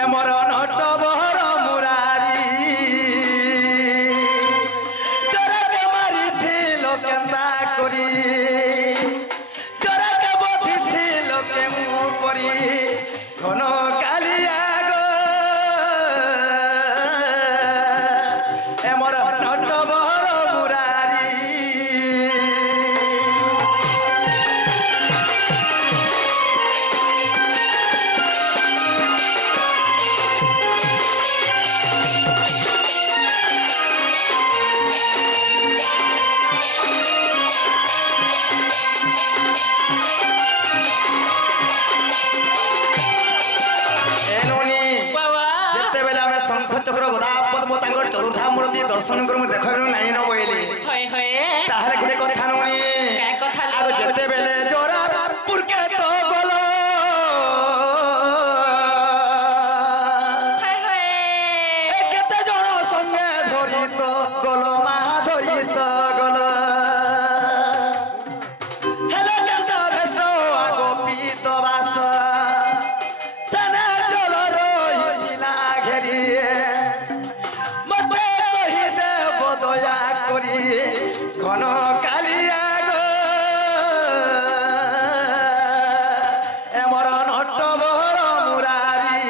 ए मोर नटवर मुरारी तोरा के मारी थिल केंदा करी तोरा के बधी थिल के मु परी घन कालिया गो ए मोर नटवर मुरारी शंख चक्र गदा पद्म तांगर चतुर्था मूर्ति दर्शन कर देख नाई न बोली ताहले गुटे कथा नुनी आग जेते बेले जोरार पुरके तो गलो केते जण संगे धरी तो गलो मा धरी तो गलो हेले केंता भेसो आगो पीत बास सने जल रहिला घेरी मते कहि देव दया करी घन कालिया गो ए मोर नटवर मुरारी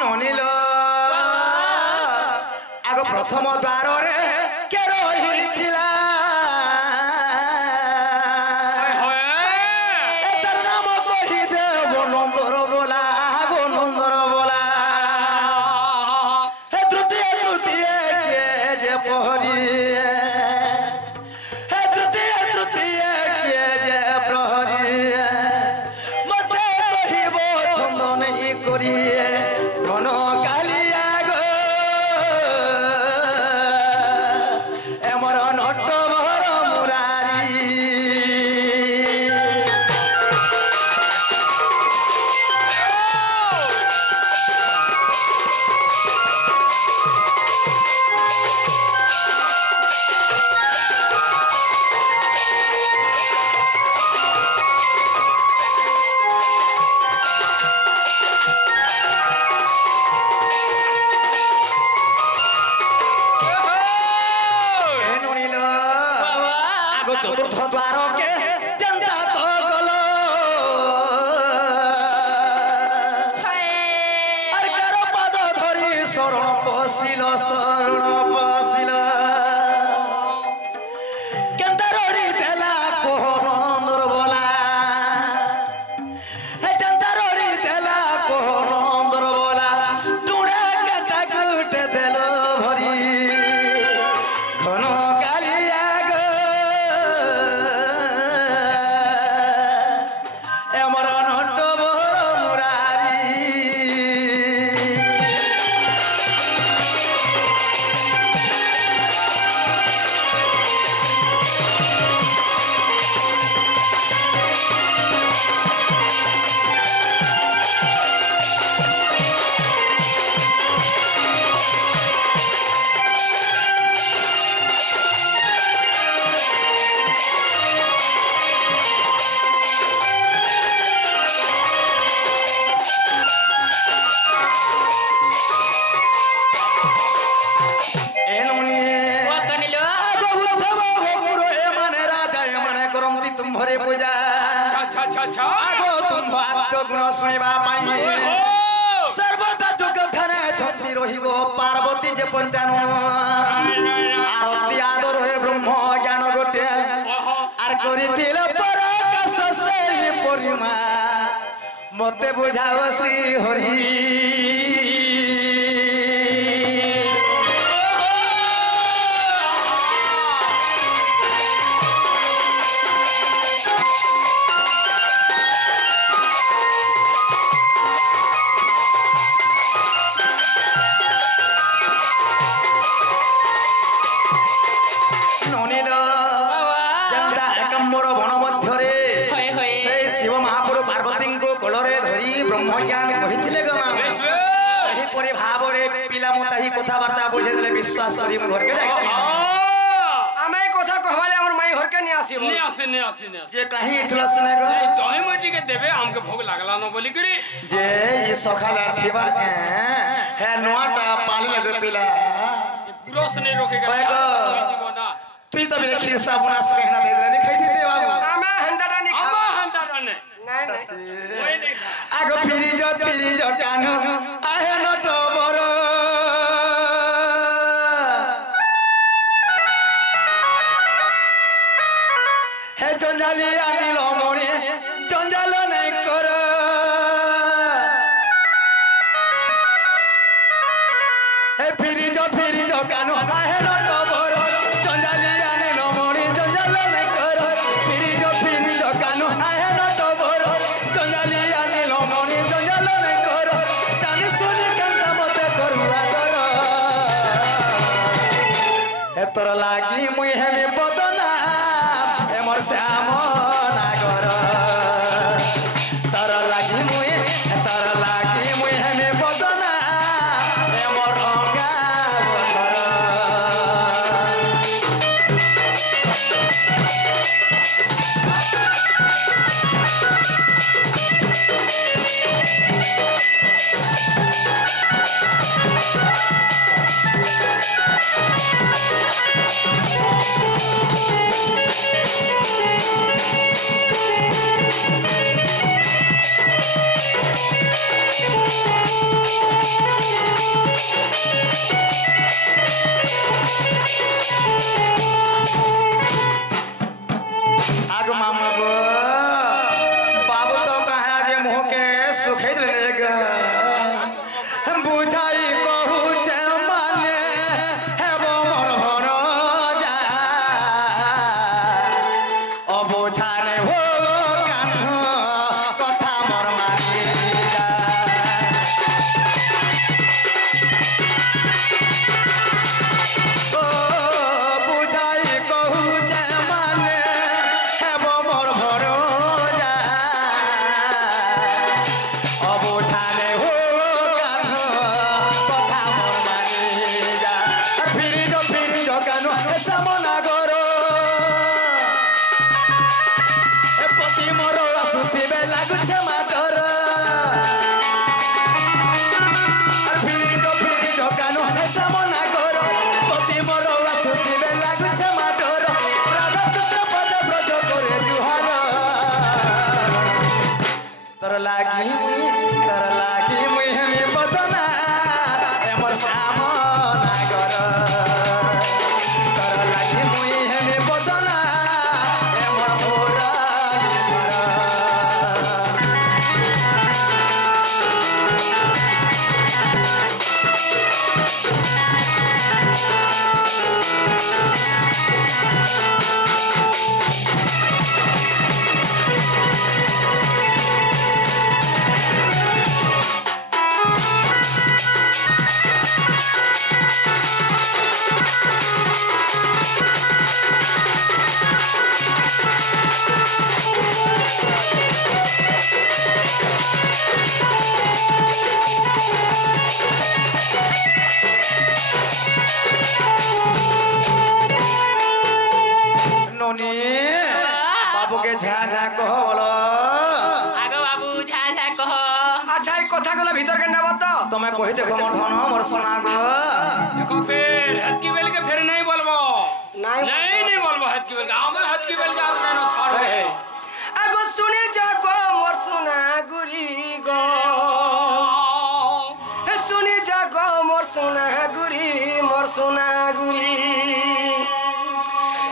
ननिलो आग प्रथम द्वार रे के रहिथिला एतर नाम कहि देव नंदर बोला गो नंदर बोला हे तृतीय के जे पहरी हे तृतीय के जे प्रहरी मते कहिबो छंद नहीं करी घन कालिया गो ए मोर नटवर मुरारी चतुर्थ द्वार के जनता तो गलो अरे कर पद धरी शरण पशिल केंता रड़ी देला कोह नंदर बोला हे जनता रड़ी देला कोह नंदर बोला टुड़े केटा गुटे देलो भरी घन कालिया गो ए मोर नटवर मुरारी तुम्हारे पूजा आगो तुम गुण शुणा सर्वदा जोग धने छंदी रहिगो पार्वती जे पंचानन आरती आदर ब्रह्म ज्ञान गोटे आर करिथिल पराकाश सेहि परिमा मते बुझाव श्री हरि ननिल चंदा एकम्बर बन ब्रह्मज्ञान कहिथिले ग मां सही परि भाबरे पिला मता ही कथावार्ता बुझे देले विश्वास करी घर के डाक आमे कथा कहवाले हमर माई घर के नहीं आसी जे कहीं इथला सुने ग दही मटी के देबे हमके भोग लागला न बोली करी जे ये सखाल अर्थिबा है नोटा पानी लगे पिला पूरा से नहीं रोकेगा तू तो भी खीर सा बना सके ना दे रहे खाई थी बाबू आमे हंदारा नहीं खा नहीं आगो फिरी जो कानु आहे न तो बरो हे जंजाली आनिल मोरे जंजाल नहीं कर हे फिरी जो कानु आहे न तो बरो जंजाली आनिल मोरे जंजाल नहीं कर फिरी जो कानु आहे न तो बरो जंजाली आनिल मोरे जंजाल नहीं कर जानी सुनी कंता मते करुआ कर हे तोर लागी मुई हेमे बदना हे मोर श्याम नागर तोर लागी मुई हेमे बदना हे मोर रंगा बखर आग मामा गो बाबू तो कहा जे मुँह के सुखेद लेगा बुझाई कहू जे माने हे वो मोर हरो जा अबुझाने हो कान्ह कथा मोर मानी जा ओ बुझाई कहू जे माने हे वो मोर हरो जा अबुझाने हो कान्ह कथा मोर मानी जा फिरी जो कान्ह सामना करो ए पति मोर सुतिबे लागुछे माटर फिरी जो कान्ह सामना करो पति मोर सुतिबे लागुछे माटर राधा कृष्ण पद ब्रज करे जुहार तोर लागी मुई हेमे बदना हे मोर श्याम नागर तोर लागी मुई हेमे बदना हे मोर मुरलीधर नोनी बाबू के झा कहो बोलो आगो बाबू झा कह अच्छा एक कथा गला भीतर के नबत तुम्हें कही देखो मोर धन मोर सोना गो देखो फिर हद की बेल के फिर नहीं बोलबो नहीं बोलबो हद की बेल का हमें हद की बेल का ना छाड़ो आगो सुने जागो मोर सोना गुरी गो सुने जागो मोर सोना गुरी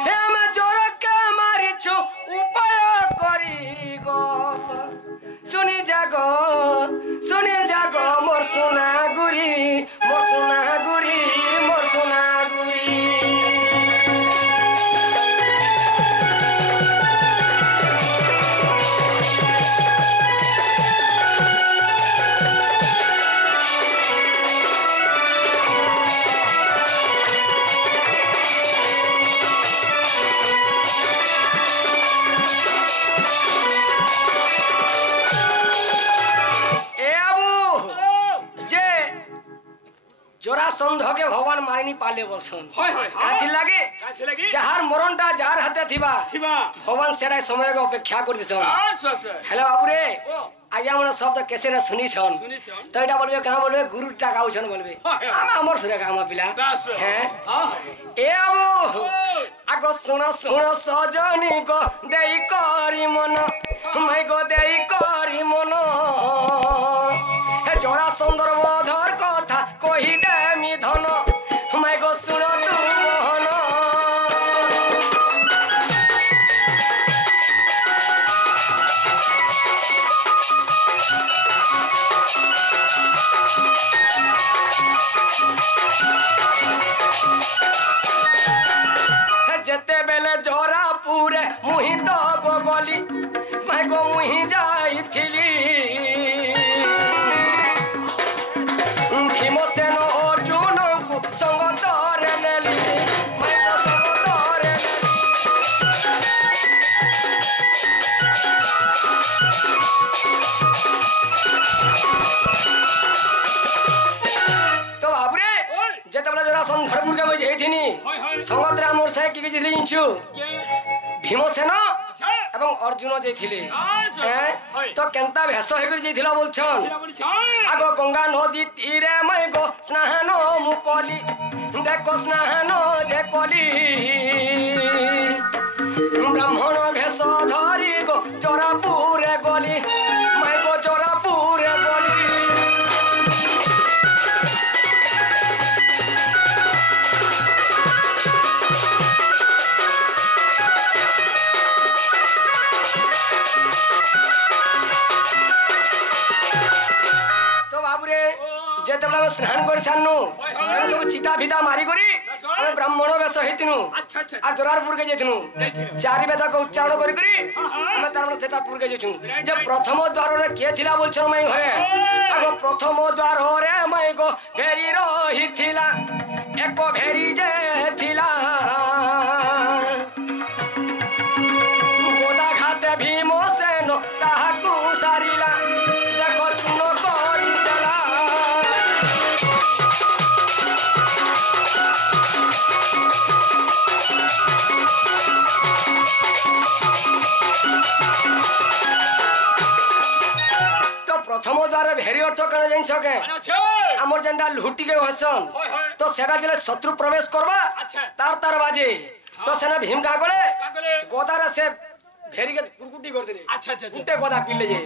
हमें जोर के मारी छो उपाय करी गो सुने जागो मोर सोना गुरी जरासंध के भगवान मारिनी पाले बसन काची लागे जहार मरणटा जहार हाते थिबा भगवान सेडा समय के अपेक्षा कर दिसन हेलो बाबू रे आज्ञा मन शब्द कैसे ना सुनी छन तो एटा बोलबे कहां बोलबे गुरु टा गाउ छन बोलबे हम हमर सुरे काम पिला हैं ए बाबू आगो सुनो सुनो सजनी को देई करी मन मैं को देई करी मन हे जोरा सुंदर बधर कथा कहि देमी धन मैं को सुनो तू मोहन जेते बेले जोरा पूरे मुही तो गली मैं को मुही जाई थिली भीमसेन अर्जुन को संग तोरे नेली मैं को संग तोरे तो बाबरे जेते बेले जोरा संधरपुर के मैं जेथिनी संगतरा मोर से की जे लिंचु भीमसेन एवं अर्जुन जे थिले तो केनता भेष हेकर जे थिला बोलछन आगो गंगा नदी तीरे मैं गो स्नान मुकली देखो स्नान जे कली ब्राह्मण भेष धरी गो चोरापुर गली मैं गो चोरापुर गली जेतबला स्नान कर सानु सानु सब चिता फिता मारी करी हम ब्राह्मण वेश हेतिनु आ जोरारपुर के जेतिनु चारि वेद को उच्चारण करी करी हम तारमन सेतारपुर के जेछु जे प्रथम द्वार रे के थिला बोलछन मई घरे आगो प्रथम द्वार रे मई गो भेरी रही थिला एक भेरी जे थिला गोदा खाते भीमसेन ताहाकु सारिला देखो चुनो करी देला तो प्रथम द्वार भेरी अर्थ कण जाइन सके हमर जेंडा लुटी के हसन तो सेडा जिले शत्रु प्रवेश करबा तार तार बाजे तो सेना भीम का गले गोदारा से भेरी के कुरकुटी कर देले उठे गोदा पिले जे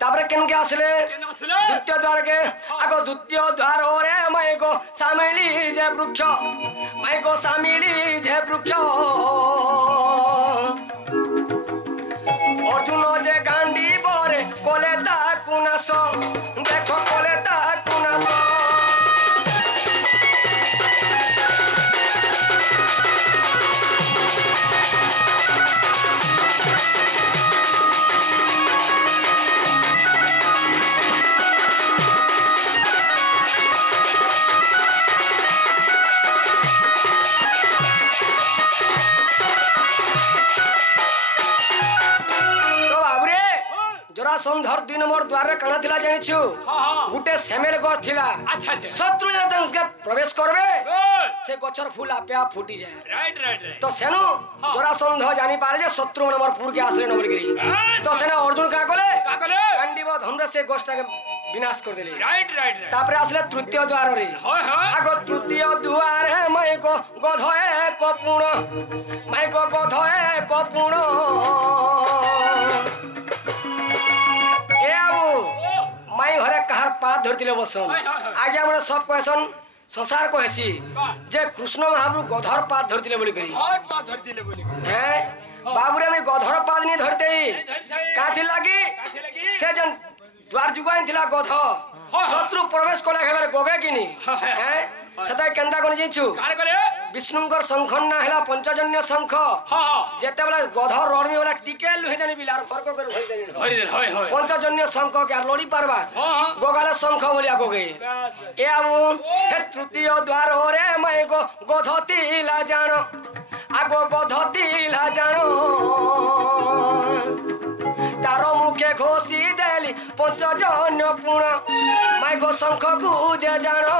तापरे केन के आसले द्वितीय द्वार के आगो द्वितीय द्वार रे मैं को सामिली जे वृक्ष मैं को सामिली जे वृक्ष अर्जुन जे गांडी बरे कोलेता कुनास देखो कोलेता कुनास जरासंधर 2 नंबर द्वार रे कणा थिला जानिछु गुटे सेमेल गछ थिला शत्रु जतन के प्रवेश करबे से गछर फूल आपे आप फूटी जाए राइट तो सेनु जरासंध जानि पारे जे शत्रु नंबर पुर के आसले नंबर गिरी तो सेना अर्जुन का कोले कांडीब धमरे से गछटा के विनाश कर देली राइट तापरे आसले तृतीय द्वार रे आगो तृतीय द्वार है मैं को गधए को पुण मैं को गधए को पुण ए आबू माई घरे कहार पात धरतिले बसन आगे हमरे सब कहसन संसार को हेसी जे कृष्ण महाप्रभु गधर पात धरतिले बोली करी पात धरतिले बोली हैं बाबूरे में गधर पात नहीं धरते काथि लागी से जन द्वार जुगाइन थिला गध शत्रु प्रवेश कोला हेबार गोगे किनी हैं सदा केंदा कोन जेछु कारे करे विष्णुंकर शंखन्ना हेला पंचजन्य शंख जेते वाला गधर रडमी वाला टिके लुहे जानि बिलार फरक कर होई जानि होय पंचजन्य शंख के लोडी पारबा गोगाला शंख बोलिया गोगे ए आबू हे तृतीय द्वार रे मैं गो गधती ला जानो आगो गधती ला जानो तारो मुखे के घोषी देली पंचजन्य पुण माई गो शंख गुजे जानो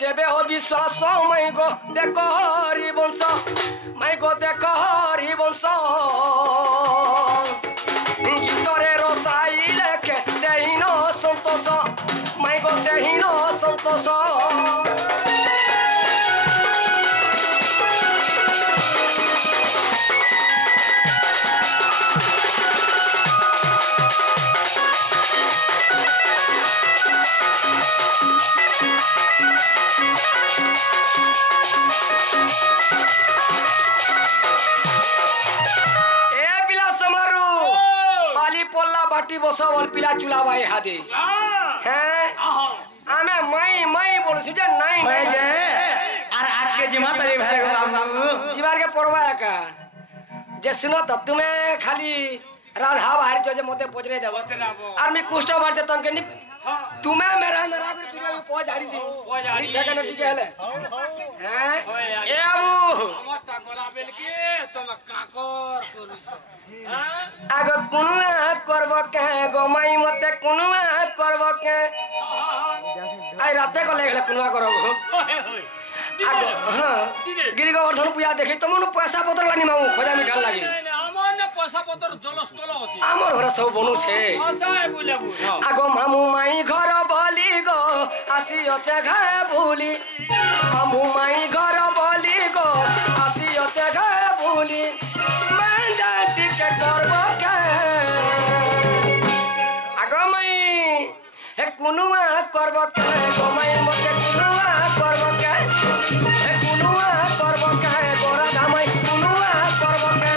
जेबे हो विश्वास माई गो देखो हरि वंश माई गो देखो हरि वंश गीतरे रसाई लेखे से ही न संतोष माई गो से ही न संतोष बाटी बसो बोल पिला चुला भाई हादे हैं आमे मई बोलु सुजे नहीं होय जे अरे आज के जिमा तरी भाई बाबू जीवार के पड़वा का जे सुनो तो तुम्हें खाली राधा बाहर जो जे मते पजरे देबो और मैं कुष्ठ बार जे तम के नि तुम्हें मेरा कर पिला पो झाड़ी दी झाड़ी सेकंड टिके हले हैं ए बाबू मोटा गोला बेल के तुम काकर करू हां आगो कुनुआ करबो के गो माई मते कुनुआ करबो के आई राते को लेगले कुनुआ करबो आगो हां गिरी गोवर्धन पूजा देखि तमनु पैसा पत्र लानी माऊ खोजा मिठाल लागी हमर ने पैसा पत्र जलस तलो अछि हमर घर सब बनु छे आसाय बुलेबु आगो मामू माई घर बोली गो आसी अचे घाय भूली मामू माई घर बोली गो आसी अचे घाय भूली मैं जाटी के करबो के आगो माई हे कुनुआ करबो के गो माई मते कुनुआ करबो के हे कुनुआ करबो के गोरा धामई कुनुआ करबो के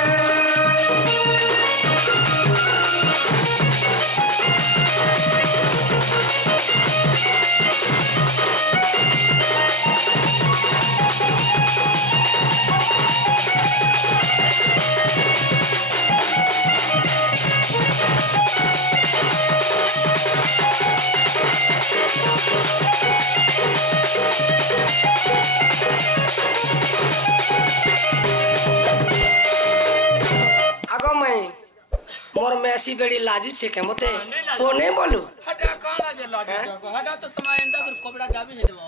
आगो मई मोर मेसी बेड़ी लाजू छे के मते वो नहीं बोलू हटा काला जे लाजू हटा तो तमा एंदा कर कोबड़ा गाबी हे देबो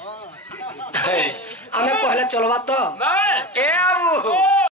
हमें कहले चलबा तो बस ए आबू